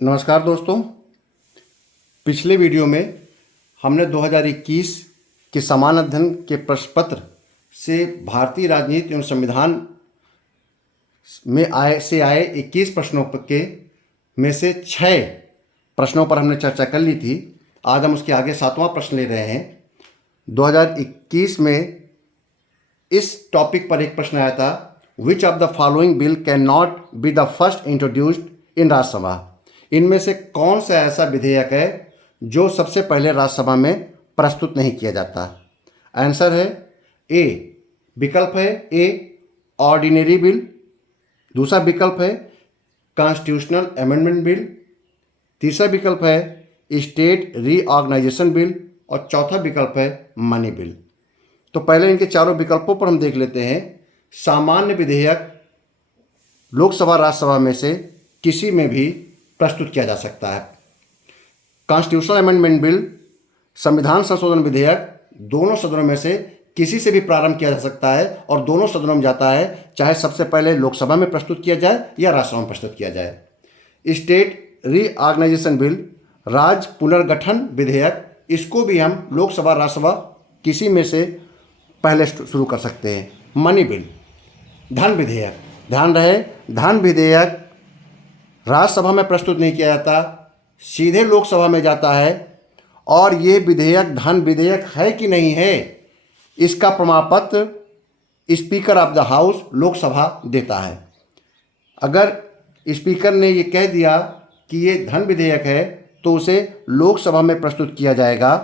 नमस्कार दोस्तों। पिछले वीडियो में हमने 2021 के समान अध्ययन के प्रश्न पत्र से भारतीय राजनीति एवं संविधान में आए 21 प्रश्नों के में से 6 प्रश्नों पर हमने चर्चा कर ली थी। आज हम उसके आगे 7वां प्रश्न ले रहे हैं। 2021 में इस टॉपिक पर एक प्रश्न आया था, which of the following bill can not be the first introduced in Rajya Sabha. इनमें से कौन सा ऐसा विधेयक है जो सबसे पहले राज्यसभा में प्रस्तुत नहीं किया जाता। आंसर है ए, विकल्प है ए ऑर्डिनरी बिल, दूसरा विकल्प है कॉन्स्टिट्यूशनल अमेंडमेंट बिल, तीसरा विकल्प है स्टेट रीऑर्गेनाइजेशन बिल और चौथा विकल्प है मनी बिल। तो पहले इनके चारों विकल्पों पर हम देख लेते हैं। सामान्य विधेयक लोकसभा राज्यसभा में से किसी में भी प्रस्तुत किया जा सकता है। कॉन्स्टिट्यूशनल अमेंडमेंट बिल, संविधान संशोधन विधेयक दोनों सदनों में से किसी से भी प्रारंभ किया जा सकता है और दोनों सदनों में जाता है, चाहे सबसे पहले लोकसभा में प्रस्तुत किया जाए या राज्यसभा में प्रस्तुत किया जाए। स्टेट रीऑर्गेनाइजेशन बिल, राज्य पुनर्गठन विधेयक, इसको भी हम लोकसभा राज्यसभा किसी में से पहले शुरू कर सकते हैं। मनी बिल, धन विधेयक, ध्यान रहे धन विधेयक राज्यसभा में प्रस्तुत नहीं किया जाता, सीधे लोकसभा में जाता है और ये विधेयक धन विधेयक है कि नहीं है इसका प्रमाण पत्र speaker of the house Lok Sabha देता है। अगर स्पीकर ने ये कह दिया कि ये धन विधेयक है तो उसे लोकसभा में प्रस्तुत किया जाएगा।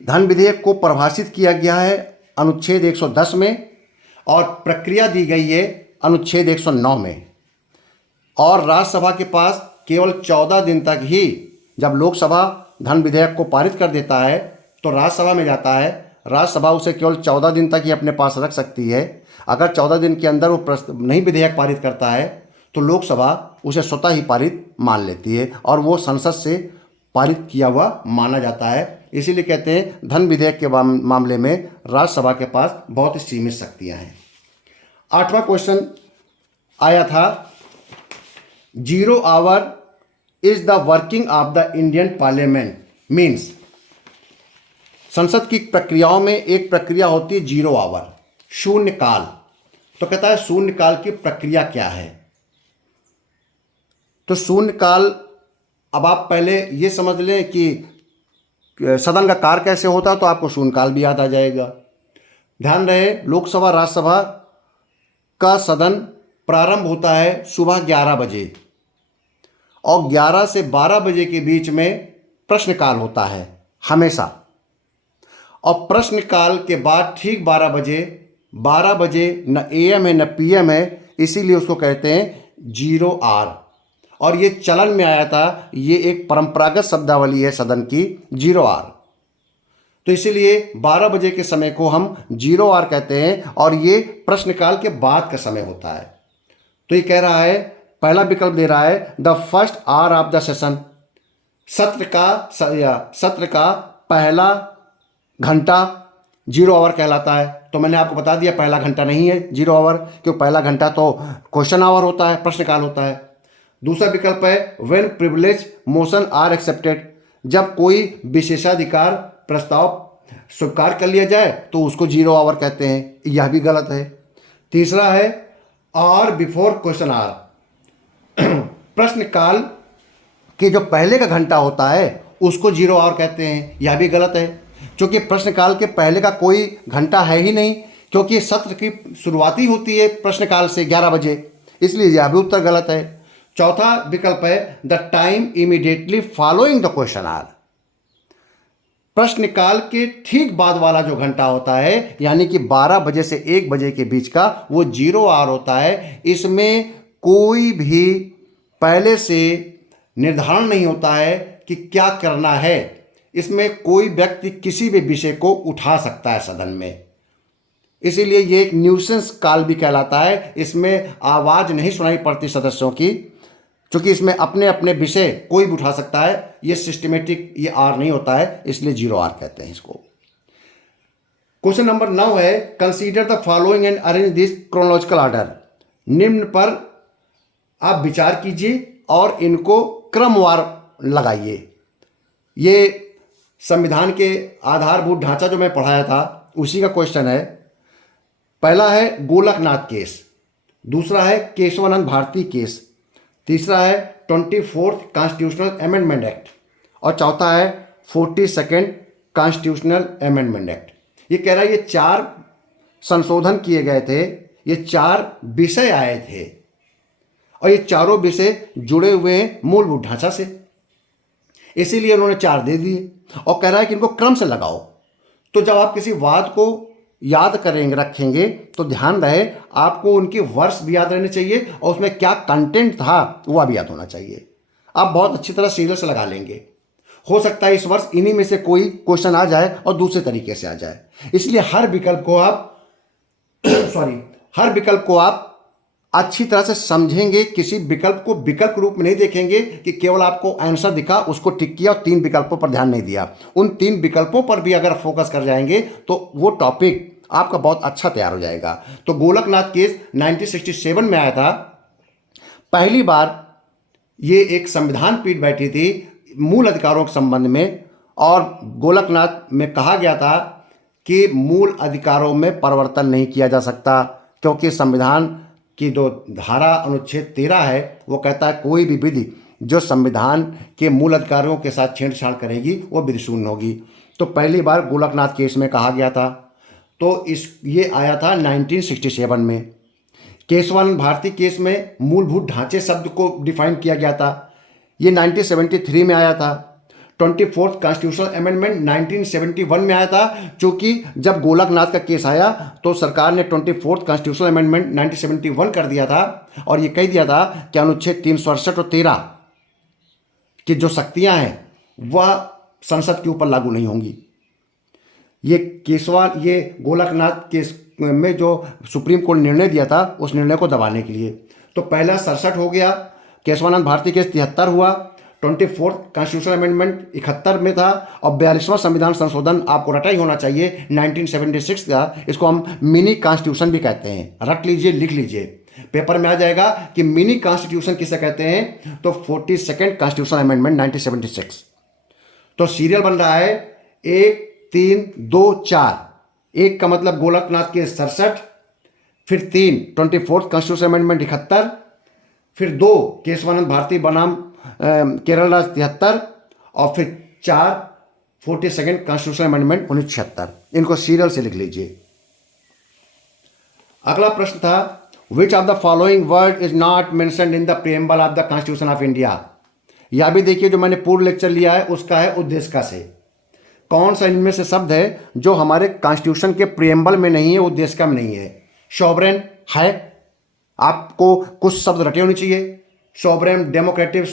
धन विधेयक को परिभाषित किया गया है अनुच्छेद 110 में और प्रक्रिया दी गई है अनुच्छेद 109 में। और राज्यसभा के पास केवल 14 दिन तक ही, जब लोकसभा धन विधेयक को पारित कर देता है तो राज्यसभा में जाता है, राज्यसभा उसे केवल 14 दिन तक ही अपने पास रख सकती है। अगर 14 दिन के अंदर वो नहीं विधेयक पारित करता है तो लोकसभा उसे स्वतः ही पारित मान लेती है और वो संसद से पारित किया हुआ माना जाता है। इसीलिए कहते हैं धन विधेयक के मामले में राज्यसभा के पास बहुत ही सीमित शक्तियाँ हैं। 8वां क्वेश्चन आया था, 0 our is the working of the Indian parliament means. संसद की प्रक्रियाओं में एक प्रक्रिया होती है 0 आवर, शून्य काल। तो कहता है शून्य काल की प्रक्रिया क्या है। तो शून्य काल, अब आप पहले ये समझ लें कि सदन का कार्य कैसे होता है तो आपको शून्य काल भी याद आ जाएगा। ध्यान रहे लोकसभा राज्यसभा का सदन प्रारंभ होता है सुबह 11 बजे और 11 से 12 बजे के बीच में प्रश्नकाल होता है हमेशा। और प्रश्नकाल के बाद ठीक 12 बजे न AM है न PM है, इसीलिए उसको कहते हैं 0 आवर। और ये चलन में आया था, ये एक परंपरागत शब्दावली है सदन की 0 आवर। तो इसीलिए 12 बजे के समय को हम 0 आवर कहते हैं और ये प्रश्नकाल के बाद का समय होता है। तो ये कह रहा है, पहला विकल्प दे रहा है the first hour of the session, सत्र का पहला घंटा 0 आवर कहलाता है। तो मैंने आपको बता दिया पहला घंटा नहीं है 0 आवर, क्योंकि पहला घंटा तो क्वेश्चन आवर होता है, प्रश्नकाल होता है। दूसरा विकल्प है when privilege motion are accepted, जब कोई विशेषाधिकार प्रस्ताव स्वीकार कर लिया जाए तो उसको 0 आवर कहते हैं, यह भी गलत है। तीसरा है और बिफोर क्वेश्चन आवर, प्रश्नकाल के जो पहले का घंटा होता है उसको 0 आवर कहते हैं, यह भी गलत है, क्योंकि प्रश्नकाल के पहले का कोई घंटा है ही नहीं, क्योंकि सत्र की शुरुआती होती है प्रश्नकाल से 11 बजे, इसलिए यह भी उत्तर गलत है। चौथा विकल्प है the time immediately following the question hour, प्रश्नकाल के ठीक बाद वाला जो घंटा होता है, यानी कि 12 बजे से 1 बजे के बीच का, वो 0 आवर होता है। इसमें कोई भी पहले से निर्धारण नहीं होता है कि क्या करना है, इसमें कोई व्यक्ति किसी भी विषय को उठा सकता है सदन में, इसीलिए ये एक न्यूसेंस काल भी कहलाता है। इसमें आवाज़ नहीं सुनाई पड़ती सदस्यों की, क्योंकि इसमें अपने अपने विषय कोई भी उठा सकता है, ये सिस्टमेटिक, ये आर नहीं होता है, इसलिए 0 आर कहते हैं इसको। क्वेश्चन नंबर 9 है, consider the following and arrange this chronological order. निम्न पर आप विचार कीजिए और इनको क्रमवार लगाइए। ये संविधान के आधारभूत ढांचा जो मैं पढ़ाया था उसी का क्वेश्चन है। पहला है गोलकनाथ केस, दूसरा है केशवानंद भारती केस, तीसरा है 24th कॉन्स्टिट्यूशनल अमेंडमेंट एक्ट और चौथा है 42nd कॉन्स्टिट्यूशनल अमेंडमेंट एक्ट। ये कह रहा है ये 4 संशोधन किए गए थे, ये 4 विषय आए थे और ये चारों विषय जुड़े हुए हैं मूलभूत ढांचा से, इसीलिए उन्होंने 4 दे दिए और कह रहा है कि इनको क्रम से लगाओ। तो जब आप किसी वाद को याद करेंगे रखेंगे तो ध्यान रहे आपको उनके वर्ष भी याद रहने चाहिए और उसमें क्या कंटेंट था वह भी याद होना चाहिए। आप बहुत अच्छी तरह सीरियल से लगा लेंगे। हो सकता है इस वर्ष इन्हीं में से कोई क्वेश्चन आ जाए और दूसरे तरीके से आ जाए, इसलिए हर विकल्प को आप अच्छी तरह से समझेंगे। किसी विकल्प को विकल्प रूप में नहीं देखेंगे कि केवल आपको आंसर दिखा उसको टिक किया और 3 विकल्पों पर ध्यान नहीं दिया। उन 3 विकल्पों पर भी अगर फोकस कर जाएंगे तो वो टॉपिक आपका बहुत अच्छा तैयार हो जाएगा। तो गोलकनाथ केस 1967 में आया था। पहली बार ये एक संविधान पीठ बैठी थी मूल अधिकारों के संबंध में और गोलकनाथ में कहा गया था कि मूल अधिकारों में परिवर्तन नहीं किया जा सकता, क्योंकि संविधान की जो धारा अनुच्छेद 13 है वो कहता है कोई भी विधि जो संविधान के मूल अधिकारों के साथ छेड़छाड़ करेगी वो विधि शून्य होगी। तो पहली बार गोलकनाथ केस में कहा गया था। तो ये आया था 1967 में। केशवानंद भारती केस में मूलभूत ढांचे शब्द को डिफाइन किया गया था, ये 1973 में आया था। 24th कॉन्स्टिट्यूशनल अमेंडमेंट 1971 में आया था। चूंकि जब गोलकनाथ का केस आया तो सरकार ने 24th कॉन्स्टिट्यूशनल अमेंडमेंट 1971 कर दिया था और ये कह दिया था कि अनुच्छेद 368 और 13 की जो शक्तियां हैं वह संसद के ऊपर लागू नहीं होंगी। ये गोलकनाथ केस में जो सुप्रीम कोर्ट निर्णय दिया था उस निर्णय को दबाने के लिए। तो पहला 67 हो गया, केशवानंद भारती केस 73 हुआ, 24th कॉन्स्टिट्यूशनल अमेंडमेंट 71 में था और 42वां संविधान संशोधन आपको रटा ही होना चाहिए 1976 का। इसको हम मिनी कॉन्स्टिट्यूशन भी कहते हैं, रट लीजिए, लिख लीजिए, पेपर में आ जाएगा कि मिनी कॉन्स्टिट्यूशन किसे कहते हैं। तो 42nd कॉन्स्टिट्यूशनल अमेंडमेंट 1976। तो सीरियल बन रहा है 1 3 2 4। 1 का मतलब गोलकनाथ के 67, फिर 3 24th कॉन्स्टिट्यूशनल अमेंडमेंट 71, फिर 2 केशवानंद भारती बनाम केरल राज्य 73 और फिर 4 42nd कॉन्स्टिट्यूशनल अमेंडमेंट 1976। इनको सीरियल से लिख लीजिए। अगला प्रश्न था which of the following word is not mentioned in the preamble of the constitution of India. यह भी देखिए जो मैंने पूर्व लेक्चर लिया है उसका है उद्देश्य से। कौन सा इनमें से शब्द है जो हमारे कॉन्स्टिट्यूशन के प्रीएम्बल में नहीं है, उद्देश्य में नहीं है। सॉवरेन है, आपको कुछ शब्द रटे होने चाहिए। सॉवरेन, डेमोक्रेटिक,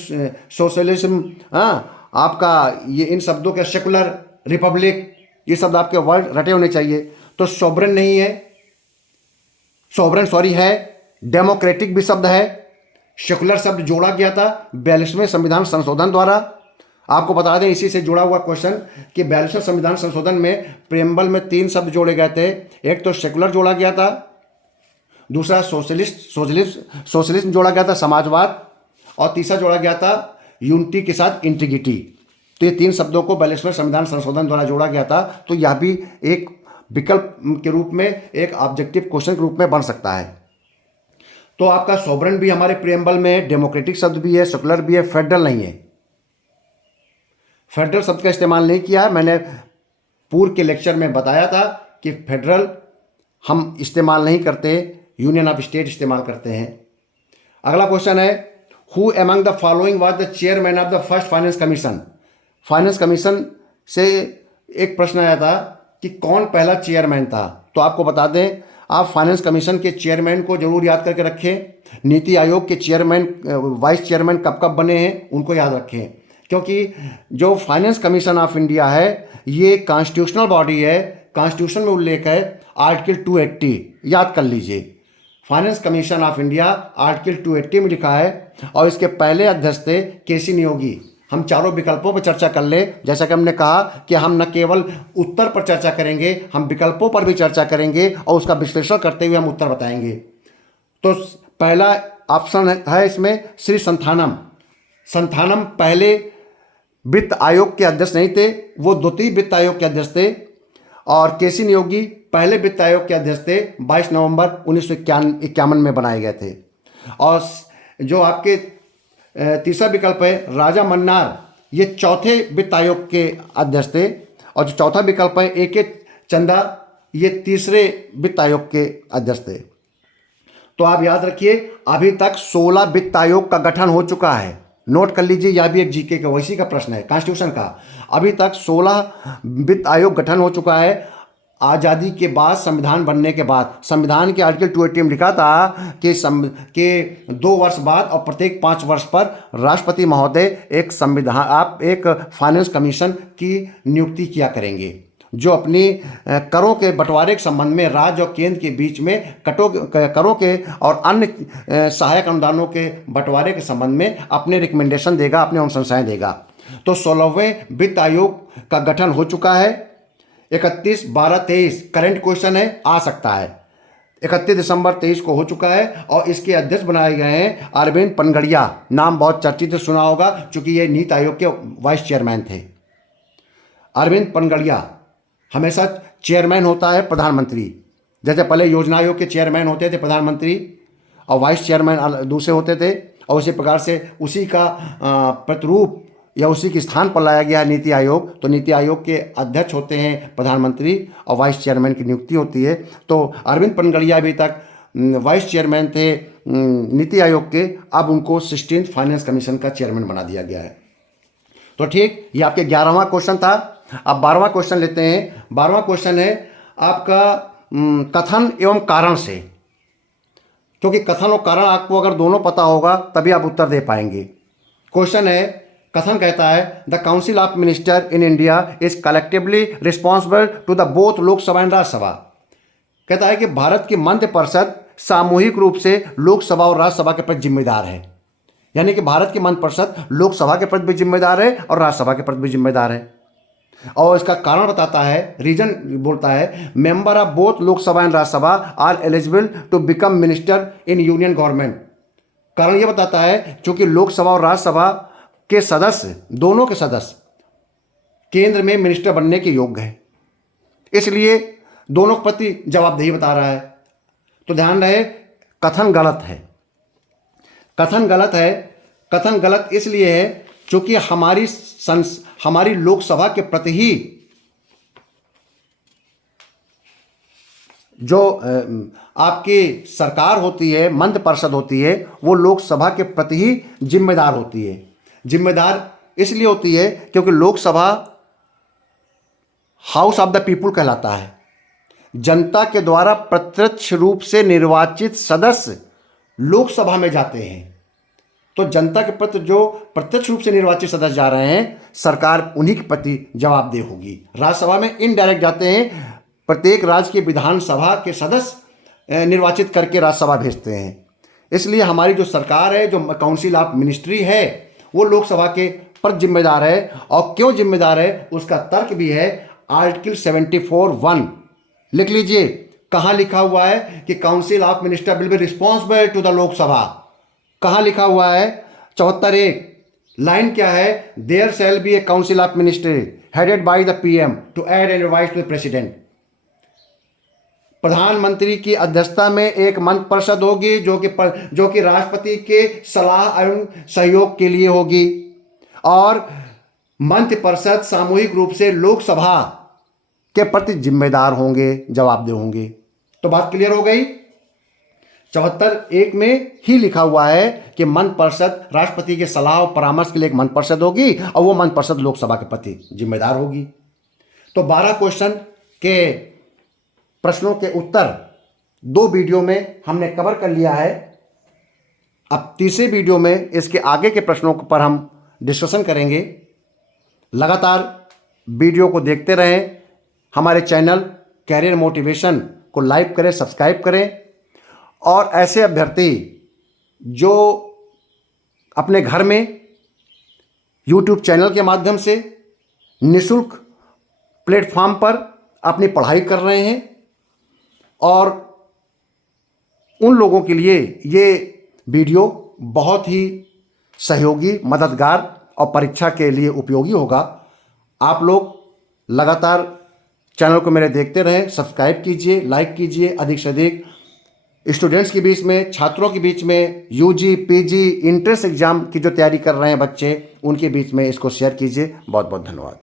सोशलिज्म, आपका ये इन शब्दों के सेकुलर, रिपब्लिक, ये शब्द आपके वर्ड रटे होने चाहिए। तो सॉवरेन नहीं है, सॉवरेन है, डेमोक्रेटिक भी शब्द है, सेकुलर शब्द जोड़ा गया था 42वें संविधान संशोधन द्वारा। आपको बता दें इसी से जुड़ा हुआ क्वेश्चन कि 42वें संविधान संशोधन में प्रीएम्बल में 3 शब्द जोड़े गए थे। एक तो सेकुलर जोड़ा गया था, दूसरा सोशलिज्म जोड़ा गया था, समाजवाद, और तीसरा जोड़ा गया था यूनिटी के साथ इंटीग्रिटी। तो ये 3 शब्दों को 42वें संविधान संशोधन द्वारा जोड़ा गया था। तो यह भी एक विकल्प के रूप में, एक ऑब्जेक्टिव क्वेश्चन के रूप में बन सकता है। तो आपका सॉवरेन भी हमारे प्रीएम्बल में है, डेमोक्रेटिक शब्द भी है, सेकुलर भी है, फेडरल नहीं है। फेडरल शब्द का इस्तेमाल नहीं किया है। मैंने पूर्व के लेक्चर में बताया था कि फेडरल हम इस्तेमाल नहीं करते, यूनियन ऑफ स्टेट इस्तेमाल करते हैं। अगला क्वेश्चन है who among the following was the chairman of the first finance commission. Finance commission से एक प्रश्न आया था कि कौन पहला चेयरमैन था। तो आपको बता दें, आप फाइनेंस कमीशन के चेयरमैन को जरूर याद करके रखें। नीति आयोग के चेयरमैन, वाइस चेयरमैन कब कब बने हैं उनको याद रखें, क्योंकि जो फाइनेंस कमीशन ऑफ इंडिया है ये कॉन्स्टिट्यूशनल बॉडी है। कॉन्स्टिट्यूशन में उल्लेख है आर्टिकल 280, याद कर लीजिए। Finance commission of India article 280 में लिखा है और इसके पहले अध्यक्ष थे केसी नियोगी। हम चारों विकल्पों पर चर्चा कर ले, जैसा कि हमने कहा कि हम न केवल उत्तर पर चर्चा करेंगे, हम विकल्पों पर भी चर्चा करेंगे और उसका विश्लेषण करते हुए हम उत्तर बताएंगे। तो पहला ऑप्शन है इसमें श्री संथानम, संथानम पहले वित्त आयोग के अध्यक्ष नहीं थे, वो द्वितीय वित्त आयोग के अध्यक्ष थे। और केसी नियोगी पहले वित्त आयोग के अध्यक्ष थे, 22 नवंबर 1951 में बनाए गए थे। और जो आपके तीसरा विकल्प है राजा मन्नार, ये चौथे वित्त आयोग के अध्यक्ष थे। और जो चौथा विकल्प है ए के चंदा, ये तीसरे वित्त आयोग के अध्यक्ष थे। तो आप याद रखिए, अभी तक 16 वित्त आयोग का गठन हो चुका है। नोट कर लीजिए, यह भी एक जीके का वैसी का प्रश्न है, कॉन्स्टिट्यूशन का। अभी तक 16 वित्त आयोग गठन हो चुका है। आज़ादी के बाद, संविधान बनने के बाद, संविधान के आर्टिकल 280 में लिखा था कि 2 वर्ष बाद और प्रत्येक 5 वर्ष पर राष्ट्रपति महोदय एक फाइनेंस कमीशन की नियुक्ति किया करेंगे, जो अपनी करों के बंटवारे के संबंध में राज्य और केंद्र के बीच में करों के और अन्य सहायक अनुदानों के बंटवारे के संबंध में अपने रिकमेंडेशन देगा, अपने अनुशंसाएं देगा। तो 16वें वित्त आयोग का गठन हो चुका है। 31/12/23 करंट क्वेश्चन है, आ सकता है। 31 दिसंबर 23 को हो चुका है। और इसके अध्यक्ष बनाए गए हैं अरविंद पनगड़िया, नाम बहुत चर्चित सुना होगा क्योंकि ये नीति आयोग के वाइस चेयरमैन थे। अरविंद पनगड़िया हमेशा चेयरमैन होता है प्रधानमंत्री, जैसे पहले योजना आयोग के चेयरमैन होते थे प्रधानमंत्री और वाइस चेयरमैन दूसरे होते थे। और उसी प्रकार से उसी का प्रतिरूप या उसी के स्थान पर लाया गया है नीति आयोग। तो नीति आयोग के अध्यक्ष होते हैं प्रधानमंत्री और वाइस चेयरमैन की नियुक्ति होती है। तो अरविंद पनगड़िया अभी तक वाइस चेयरमैन थे नीति आयोग के, अब उनको 16th फाइनेंस कमीशन का चेयरमैन बना दिया गया है। तो ठीक, ये आपके 11वां क्वेश्चन था। अब 12वां क्वेश्चन लेते हैं। 12वां क्वेश्चन है आपका कथन एवं कारण से, क्योंकि कथन और कारण आपको अगर दोनों पता होगा तभी आप उत्तर दे पाएंगे। क्वेश्चन है, कथन कहता है the council of minister in India is collectively responsible to the both Lok Sabha and Rajya Sabha. कहता है कि भारत की मंत्रिपरिषद सामूहिक रूप से लोकसभा और राज्यसभा के प्रति जिम्मेदार है। यानी कि भारत की मंत्रिपरिषद लोकसभा के प्रति भी जिम्मेदार है और राज्यसभा के प्रति भी जिम्मेदार है। और इसका कारण बताता है, रीजन बोलता है, member of both Lok Sabha and Rajya Sabha are eligible to become minister in union government. कारण यह बताता है क्योंकि लोकसभा और राज्यसभा के सदस्य, दोनों के सदस्य केंद्र में मिनिस्टर बनने के योग्य हैं, इसलिए दोनों के प्रति जवाबदेही बता रहा है। तो ध्यान रहे, कथन गलत है। कथन गलत है। कथन गलत इसलिए है क्योंकि हमारी लोकसभा के प्रति ही जो आपकी सरकार होती है, मंत्रिपरिषद होती है, वो लोकसभा के प्रति ही जिम्मेदार होती है। जिम्मेदार इसलिए होती है क्योंकि Lok Sabha house of the people कहलाता है। जनता के द्वारा प्रत्यक्ष रूप से निर्वाचित सदस्य लोकसभा में जाते हैं। तो जनता के प्रति जो प्रत्यक्ष रूप से निर्वाचित सदस्य जा रहे हैं, सरकार उन्हीं के प्रति जवाबदेह होगी। राज्यसभा में इनडायरेक्ट जाते हैं, प्रत्येक राज्य की विधानसभा के सदस्य निर्वाचित करके राज्यसभा भेजते हैं। इसलिए हमारी जो सरकार है, जो काउंसिल ऑफ मिनिस्ट्री है, वो लोकसभा के पर जिम्मेदार है। और क्यों जिम्मेदार है उसका तर्क भी है आर्टिकल 74(1). लिख लीजिए, कहाँ लिखा हुआ है कि council of minister will be responsible to the Lok Sabha. कहाँ लिखा हुआ है? 74(1). लाइन क्या है? There shall be a council of ministry headed by the PM to aid and revise to the president. प्रधानमंत्री की अध्यक्षता में एक मंत्रिपरिषद होगी जो कि राष्ट्रपति के सलाह एवं सहयोग के लिए होगी। और मंत्रिपरिषद सामूहिक रूप से लोकसभा के प्रति जिम्मेदार होंगे, जवाबदेह होंगे। तो बात क्लियर हो गई। 74(1) में ही लिखा हुआ है कि मंत्रिपरिषद राष्ट्रपति के सलाह और परामर्श के लिए एक मंत्रिपरिषद होगी और वो मंत्रिपरिषद लोकसभा के प्रति जिम्मेदार होगी। तो 12 क्वेश्चन के प्रश्नों के उत्तर 2 वीडियो में हमने कवर कर लिया है। अब तीसरे वीडियो में इसके आगे के प्रश्नों पर हम डिस्कशन करेंगे। लगातार वीडियो को देखते रहें। हमारे चैनल कैरियर मोटिवेशन को लाइक करें, सब्सक्राइब करें। और ऐसे अभ्यर्थी जो अपने घर में YouTube चैनल के माध्यम से निःशुल्क प्लेटफॉर्म पर अपनी पढ़ाई कर रहे हैं, और उन लोगों के लिए ये वीडियो बहुत ही सहयोगी, मददगार और परीक्षा के लिए उपयोगी होगा। आप लोग लगातार चैनल को मेरे देखते रहें, सब्सक्राइब कीजिए, लाइक कीजिए। अधिक से अधिक स्टूडेंट्स के बीच में, छात्रों के बीच में, यूजी, पीजी, इंट्रेंस एग्जाम की जो तैयारी कर रहे हैं बच्चे, उनके बीच में इसको शेयर कीजिए। बहुत बहुत धन्यवाद।